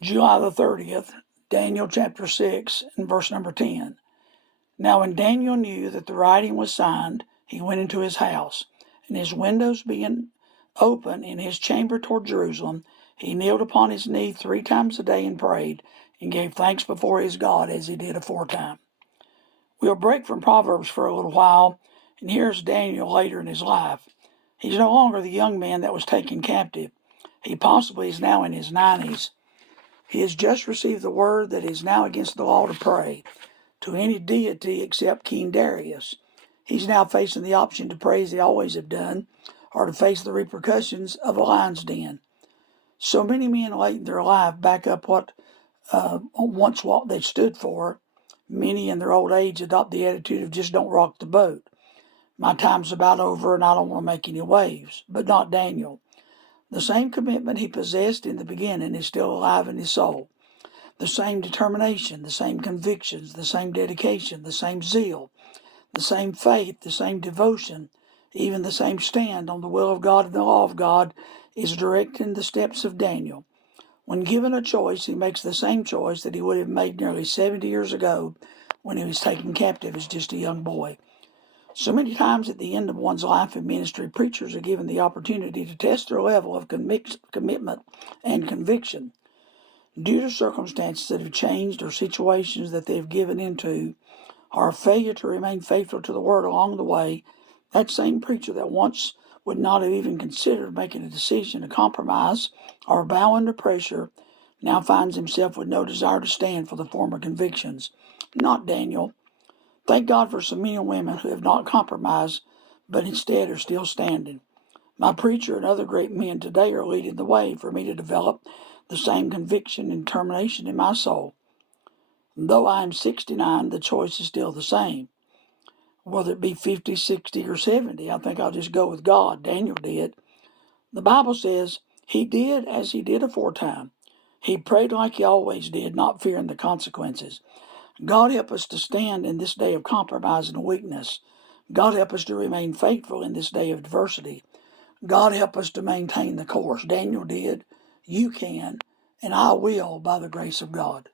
July the 30th, Daniel chapter 6 and verse number 10. Now when Daniel knew that the writing was signed, he went into his house, and his windows being open in his chamber toward Jerusalem, he kneeled upon his knee 3 times a day and prayed, and gave thanks before his God as he did aforetime. We'll break from Proverbs for a little while, and here's Daniel later in his life. He's no longer the young man that was taken captive. He possibly is now in his 90s. He has just received the word that it is now against the law to pray to any deity except King Darius. He's now facing the option to pray as he always have done, or to face the repercussions of a lion's den. So many men late in their life back up what they stood for. Many in their old age adopt the attitude of just don't rock the boat. My time's about over and I don't want to make any waves. But not Daniel. The same commitment he possessed in the beginning is still alive in his soul. The same determination, the same convictions, the same dedication, the same zeal, the same faith, the same devotion, even the same stand on the will of God and the law of God is directing the steps of Daniel. When given a choice, he makes the same choice that he would have made nearly 70 years ago when he was taken captive as just a young boy. So many times at the end of one's life in ministry, preachers are given the opportunity to test their level of commitment and conviction. Due to circumstances that have changed or situations that they have given into, or a failure to remain faithful to the word along the way, that same preacher that once would not have even considered making a decision to compromise or bow under pressure now finds himself with no desire to stand for the former convictions. Not Daniel. Thank God for some men and women who have not compromised, but instead are still standing. My preacher and other great men today are leading the way for me to develop the same conviction and determination in my soul. Though I am 69, the choice is still the same. Whether it be 50, 60, or 70, I think I'll just go with God. Daniel did. The Bible says he did as he did aforetime. He prayed like he always did, not fearing the consequences. God help us to stand in this day of compromise and weakness. God help us to remain faithful in this day of adversity. God help us to maintain the course. Daniel did. You can, and I will by the grace of God.